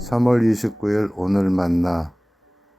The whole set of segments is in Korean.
3월 29일 오늘 만나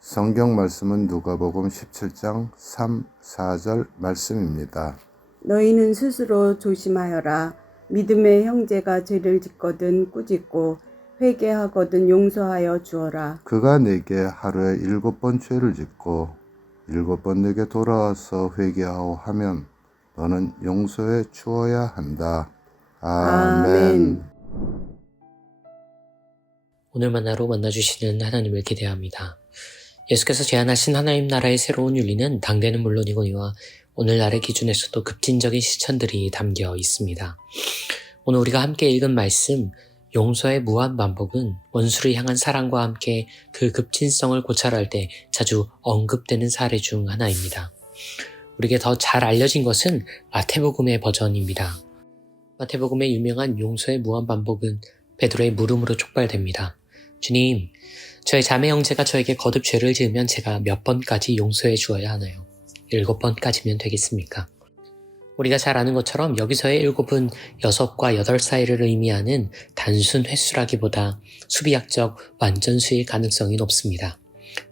성경 말씀은 누가복음 17장 3, 4절 말씀입니다. 너희는 스스로 조심하여라. 믿음의 형제가 죄를 짓거든 꾸짖고 회개하거든 용서하여 주어라. 그가 네게 하루에 7번 죄를 짓고 7번 네게 돌아와서 회개하오 하면 너는 용서해 주어야 한다. 아멘. 오늘 만나로 만나주시는 하나님을 기대합니다. 예수께서 제안하신 하나님 나라의 새로운 윤리는 당대는 물론이거니와 오늘날의 기준에서도 급진적인 실천들이 담겨 있습니다. 오늘 우리가 함께 읽은 말씀, 용서의 무한 반복은 원수를 향한 사랑과 함께 그 급진성을 고찰할 때 자주 언급되는 사례 중 하나입니다. 우리에게 더 잘 알려진 것은 마태복음의 버전입니다. 마태복음의 유명한 용서의 무한 반복은 베드로의 물음으로 촉발됩니다. 주님, 저의 자매 형제가 저에게 거듭 죄를 지으면 제가 몇 번까지 용서해 주어야 하나요? 7번까지면 되겠습니까? 우리가 잘 아는 것처럼 여기서의 7은 6과 8 사이를 의미하는 단순 횟수라기보다 수비학적 완전수일 가능성이 높습니다.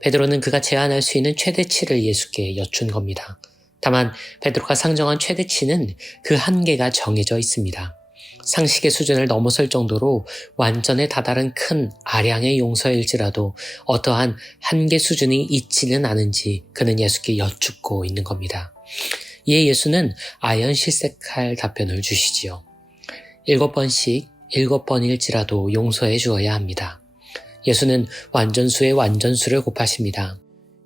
베드로는 그가 제안할 수 있는 최대치를 예수께 여쭌 겁니다. 다만 베드로가 상정한 최대치는 그 한계가 정해져 있습니다. 상식의 수준을 넘어설 정도로 완전에 다다른 큰 아량의 용서일지라도 어떠한 한계 수준이 있지는 않은지 그는 예수께 여쭙고 있는 겁니다. 이에 예수는 아연실색할 답변을 주시지요. 7번씩 7번일지라도 용서해 주어야 합니다. 예수는 완전수의 완전수를 곱하십니다.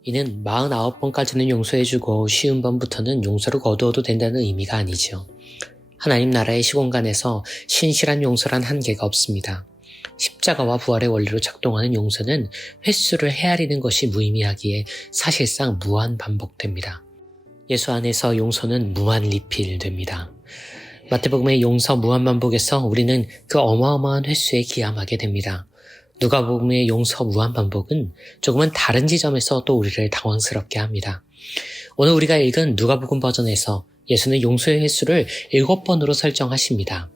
이는 49번까지는 용서해주고 쉬운 번부터는 용서를 거두어도 된다는 의미가 아니죠. 하나님 나라의 시공간에서 신실한 용서란 한계가 없습니다. 십자가와 부활의 원리로 작동하는 용서는 횟수를 헤아리는 것이 무의미하기에 사실상 무한 반복됩니다. 예수 안에서 용서는 무한 리필됩니다. 마태복음의 용서 무한 반복에서 우리는 그 어마어마한 횟수에 기함하게 됩니다. 누가복음의 용서 무한 반복은 조금은 다른 지점에서 또 우리를 당황스럽게 합니다. 오늘 우리가 읽은 누가복음 버전에서 예수는 용서의 횟수를 7번으로 설정하십니다.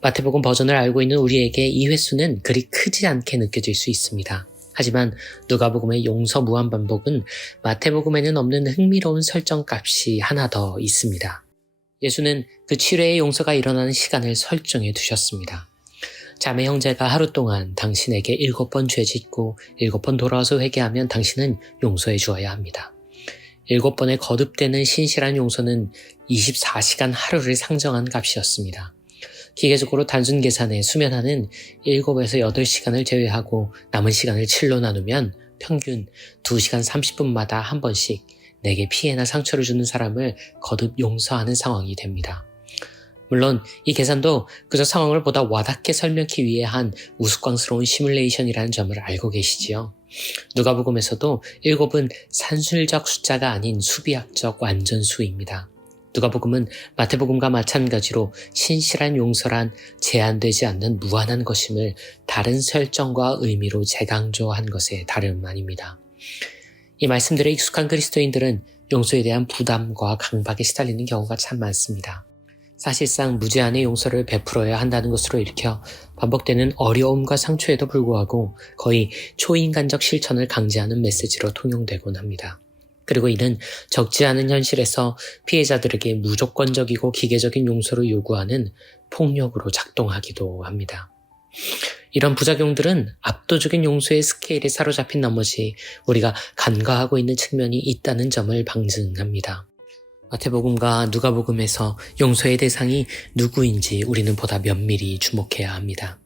마태복음 버전을 알고 있는 우리에게 이 횟수는 그리 크지 않게 느껴질 수 있습니다. 하지만 누가복음의 용서 무한 반복은 마태복음에는 없는 흥미로운 설정값이 하나 더 있습니다. 예수는 그 7회의 용서가 일어나는 시간을 설정해 두셨습니다. 자매 형제가 하루 동안 당신에게 7번 죄 짓고 7번 돌아와서 회개하면 당신은 용서해 주어야 합니다. 7번의 거듭되는 신실한 용서는 24시간 하루를 상정한 값이었습니다. 기계적으로 단순 계산에 수면하는 7에서 8시간을 제외하고 남은 시간을 7로 나누면 평균 2시간 30분마다 한 번씩 내게 피해나 상처를 주는 사람을 거듭 용서하는 상황이 됩니다. 물론 이 계산도 그저 상황을 보다 와닿게 설명하기 위해 한 우스꽝스러운 시뮬레이션이라는 점을 알고 계시지요. 누가복음에서도 7은 산술적 숫자가 아닌 수비학적 완전수입니다. 누가복음은 마태복음과 마찬가지로 신실한 용서란 제한되지 않는 무한한 것임을 다른 설정과 의미로 재강조한 것에 다름 아닙니다. 이 말씀들에 익숙한 그리스도인들은 용서에 대한 부담과 강박에 시달리는 경우가 참 많습니다. 사실상 무제한의 용서를 베풀어야 한다는 것으로 일으켜 반복되는 어려움과 상처에도 불구하고 거의 초인간적 실천을 강제하는 메시지로 통용되곤 합니다. 그리고 이는 적지 않은 현실에서 피해자들에게 무조건적이고 기계적인 용서를 요구하는 폭력으로 작동하기도 합니다. 이런 부작용들은 압도적인 용서의 스케일에 사로잡힌 나머지 우리가 간과하고 있는 측면이 있다는 점을 방증합니다. 마태복음과 누가복음에서 용서의 대상이 누구인지 우리는 보다 면밀히 주목해야 합니다.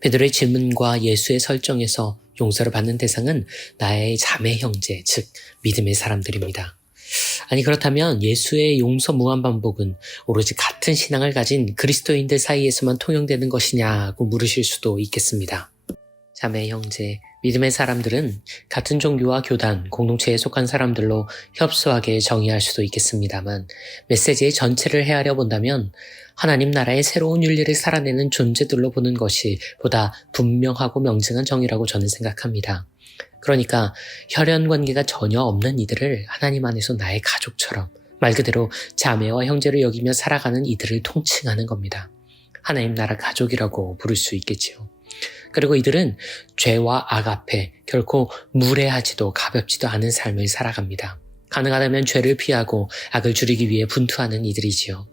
베드로의 질문과 예수의 설정에서 용서를 받는 대상은 나의 자매 형제, 즉 믿음의 사람들입니다. 아니 그렇다면 예수의 용서 무한 반복은 오로지 같은 신앙을 가진 그리스도인들 사이에서만 통용되는 것이냐고 물으실 수도 있겠습니다. 자매 형제, 믿음의 사람들은 같은 종교와 교단, 공동체에 속한 사람들로 협소하게 정의할 수도 있겠습니다만 메시지의 전체를 헤아려 본다면 하나님 나라의 새로운 윤리를 살아내는 존재들로 보는 것이 보다 분명하고 명징한 정의라고 저는 생각합니다. 그러니까 혈연 관계가 전혀 없는 이들을 하나님 안에서 나의 가족처럼 말 그대로 자매와 형제를 여기며 살아가는 이들을 통칭하는 겁니다. 하나님 나라 가족이라고 부를 수 있겠지요. 그리고 이들은 죄와 악 앞에 결코 무례하지도 가볍지도 않은 삶을 살아갑니다. 가능하다면 죄를 피하고 악을 줄이기 위해 분투하는 이들이지요.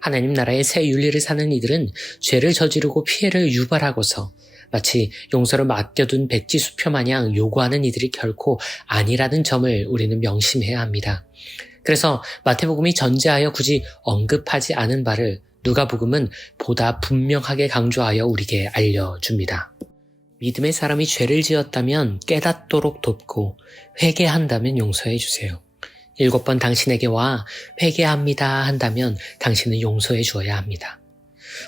하나님 나라의 새 윤리를 사는 이들은 죄를 저지르고 피해를 유발하고서 마치 용서를 맡겨둔 백지수표 마냥 요구하는 이들이 결코 아니라는 점을 우리는 명심해야 합니다. 그래서 마태복음이 전제하여 굳이 언급하지 않은 바를 누가복음은 보다 분명하게 강조하여 우리에게 알려줍니다. 믿음의 사람이 죄를 지었다면 깨닫도록 돕고 회개한다면 용서해 주세요. 7번 당신에게 와 회개합니다 한다면 당신은 용서해 주어야 합니다.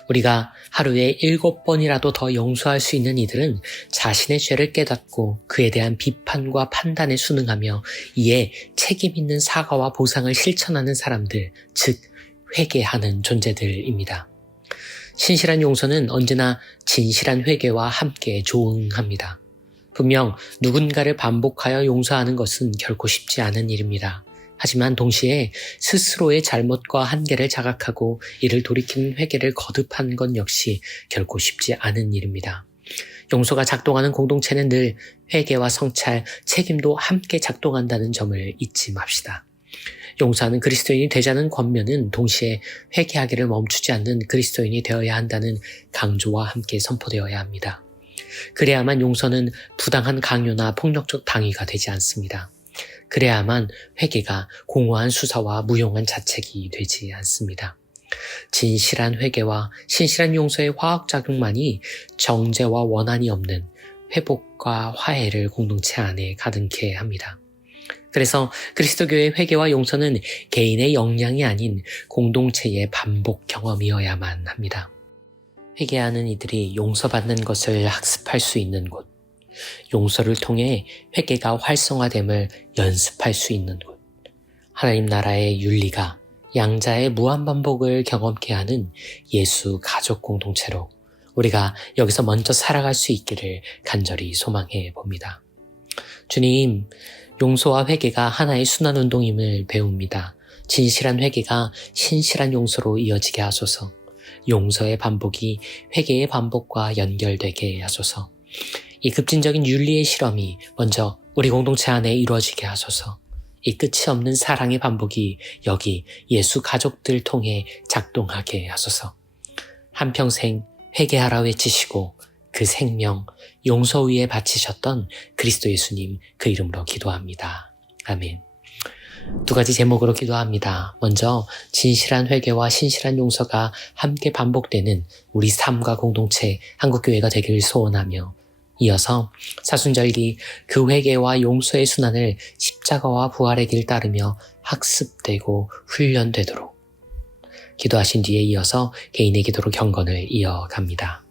우리가 하루에 7번이라도 더 용서할 수 있는 이들은 자신의 죄를 깨닫고 그에 대한 비판과 판단에 순응하며 이에 책임 있는 사과와 보상을 실천하는 사람들, 즉 회개하는 존재들입니다. 신실한 용서는 언제나 진실한 회개와 함께 조응합니다. 분명 누군가를 반복하여 용서하는 것은 결코 쉽지 않은 일입니다. 하지만 동시에 스스로의 잘못과 한계를 자각하고 이를 돌이키는 회개를 거듭하는 것 역시 결코 쉽지 않은 일입니다. 용서가 작동하는 공동체는 늘 회개와 성찰, 책임도 함께 작동한다는 점을 잊지 맙시다. 용서하는 그리스도인이 되자는 권면은 동시에 회개하기를 멈추지 않는 그리스도인이 되어야 한다는 강조와 함께 선포되어야 합니다. 그래야만 용서는 부당한 강요나 폭력적 당위가 되지 않습니다. 그래야만 회개가 공허한 수사와 무용한 자책이 되지 않습니다. 진실한 회개와 신실한 용서의 화학작용만이 정죄와 원한이 없는 회복과 화해를 공동체 안에 가득케 합니다. 그래서 그리스도교의 회개와 용서는 개인의 역량이 아닌 공동체의 반복 경험이어야만 합니다. 회개하는 이들이 용서받는 것을 학습할 수 있는 곳, 용서를 통해 회개가 활성화됨을 연습할 수 있는 곳, 하나님 나라의 윤리가 양자의 무한반복을 경험케 하는 예수 가족 공동체로 우리가 여기서 먼저 살아갈 수 있기를 간절히 소망해 봅니다. 주님, 용서와 회개가 하나의 순환운동임을 배웁니다. 진실한 회개가 신실한 용서로 이어지게 하소서. 용서의 반복이 회개의 반복과 연결되게 하소서. 이 급진적인 윤리의 실험이 먼저 우리 공동체 안에 이루어지게 하소서. 이 끝이 없는 사랑의 반복이 여기 예수 가족들 통해 작동하게 하소서. 한평생 회개하라 외치시고 그 생명 용서 위에 바치셨던 그리스도 예수님 그 이름으로 기도합니다. 아멘. 2가지 제목으로 기도합니다. 먼저 진실한 회개와 신실한 용서가 함께 반복되는 우리 삶과 공동체 한국교회가 되기를 소원하며, 이어서 사순절기 그 회개와 용서의 순환을 십자가와 부활의 길 따르며 학습되고 훈련되도록 기도하신 뒤에 이어서 개인의 기도로 경건을 이어갑니다.